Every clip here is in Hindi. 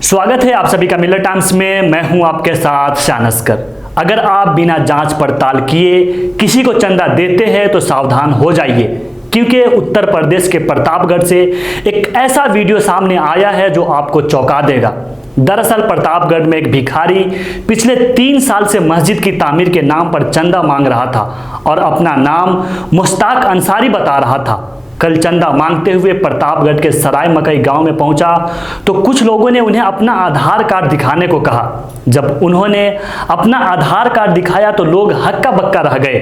स्वागत है आप सभी का मिलत टाइम्स में। मैं हूं आपके साथ शानस्कर। अगर आप बिना जांच पड़ताल किए किसी को चंदा देते हैं तो सावधान हो जाइए, क्योंकि उत्तर प्रदेश के प्रतापगढ़ से एक ऐसा वीडियो सामने आया है जो आपको चौंका देगा। दरअसल प्रतापगढ़ में एक भिखारी पिछले 3 साल से मस्जिद की तामीर के नाम पर चंदा मांग रहा था और अपना नाम मुश्ताक अंसारी बता रहा था। कल चंदा मांगते हुए प्रतापगढ़ के सराय मकई गांव में पहुंचा तो कुछ लोगों ने उन्हें अपना आधार कार्ड दिखाने को कहा। जब उन्होंने अपना आधार कार्ड दिखाया तो लोग हक्का बक्का रह गए,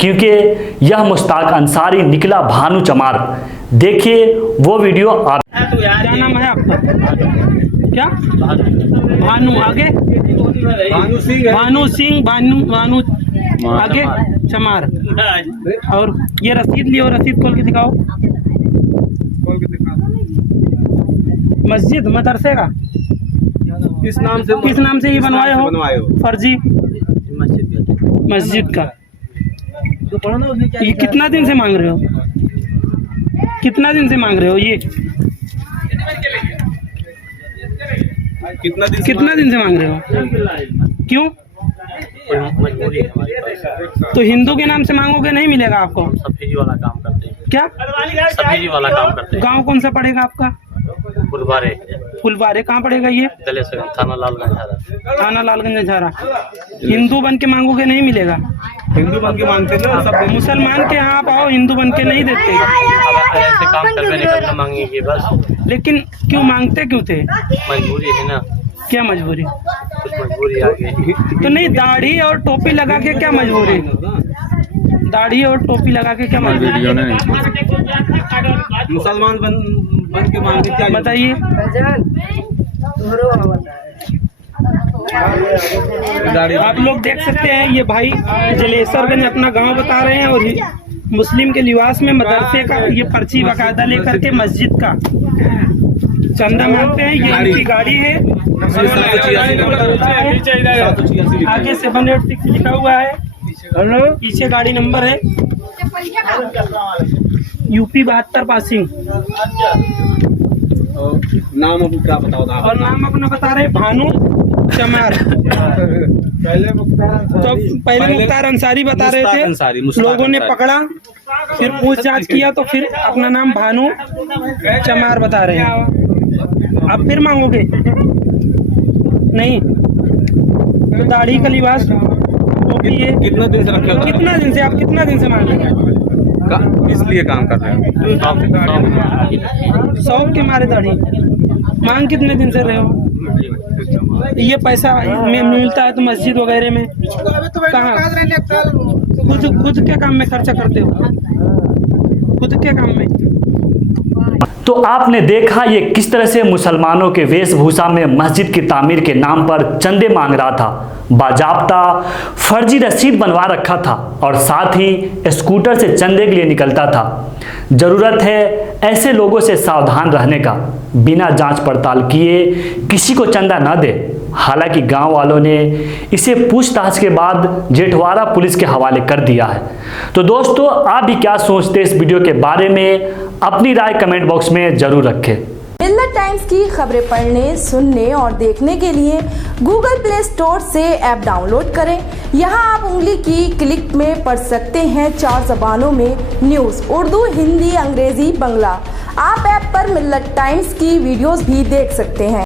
क्योंकि यह मुश्ताक अंसारी निकला भानु चमार। देखिए वो वीडियो आप। क्या नाम है आपका? क्या? भानु, आगे भानु सिंह, भानु आगे चमार। और ये रसीद लियो, रसीद खोल के दिखाओ। मस्जिद मदरसे का किस नाम से ये बनवाए हो? फर्जी मस्जिद का। ये कितना दिन से मांग रहे हो? कितना दिन से मांग रहे हो? ये कितना दिन से मांग रहे हो? क्यों? तो हिंदू के नाम से मांगोगे नहीं मिलेगा आपको? सफेदी वाला काम करते हैं। क्या? सफेदी वाला काम करते हैं। गांव कौन सा पड़ेगा आपका? फुलवारे कहाँ पड़ेगा ये? थाना लालगंज झारा। हिंदू बन के मांगोगे नहीं मिलेगा? हिंदू बन के मांगते ना सब। मुसलमान के यहाँ आप आओ, हिंदू बन के नहीं देते। ऐसे काम करके निकलना मांगेंगे बस। लेकिन क्यों मांगते क्यों थे? मजबूरी है ना। क्या मजबूरी? कुछ मजबूरी आ गई। तो नहीं, दाढ़ी और टोपी लगा के क्या मजबूरी? दाढ़ी और टोपी लगा के क्या मजबूरी? मुसलमान बन के मांगते क्या? बताइए। आप लोग देख सकते हैं, ये भाई जलेसरगंज अपना गांव बता रहे हैं और मुस्लिम के लिबास में मदरसे का ये पर्ची बाकायदा लेकर के मस्जिद का चंदा मांगते हैं। ये इनकी गाड़ी है, आगे 786 लिखा हुआ है, पीछे गाड़ी नंबर है, यूपी 72 पासिंग। नाम अब क्या बताओ? और नाम अपना बता रहे भानु चमार। पहले मुख्तार अंसारी बता रहे थे, लोगों ने पकड़ा, फिर पूछ जांच किया तो फिर अपना नाम भानु चमार बता रहे हैं। अब फिर मांगोगे नहीं? तो दाढ़ी का लिबास टोपी है। कितना दिन से रखे हो? कितना दिन से? आप कितना दिन से मांग रहे हैं? किस लिए काम कर रहे हो? शौक के मारे दाढ़ी मांग कितने दिन से रहे हो? ये पैसा में मिलता है तो मस्जिद वगैरह में कहाँ? खुद के काम में खर्चा करते हो? खुद के काम में? तो आपने देखा ये किस तरह से मुसलमानों के वेशभूषा में मस्जिद की तामीर के नाम पर चंदे मांग रहा था। बाजाब्ता फर्जी रसीद बनवा रखा था और साथ ही स्कूटर से चंदे के लिए निकलता था। जरूरत है ऐसे लोगों से सावधान रहने का। बिना जांच पड़ताल किए किसी को चंदा न दे। हालांकि गांव वालों ने इसे पूछताछ के बाद जेठवाड़ा पुलिस के हवाले कर दिया है। तो दोस्तों, आप भी क्या सोचते हैं इस वीडियो के बारे में? अपनी राय कमेंट बॉक्स में जरूर रखें। मिलत टाइम्स की खबरें पढ़ने, सुनने और देखने के लिए गूगल प्ले स्टोर से ऐप डाउनलोड करें। यहां आप उंगली की क्लिक में पढ़ सकते हैं 4 ज़बानों में न्यूज़, उर्दू, हिंदी, अंग्रेजी, बंगला। आप ऐप पर मिलत टाइम्स की वीडियोस भी देख सकते हैं।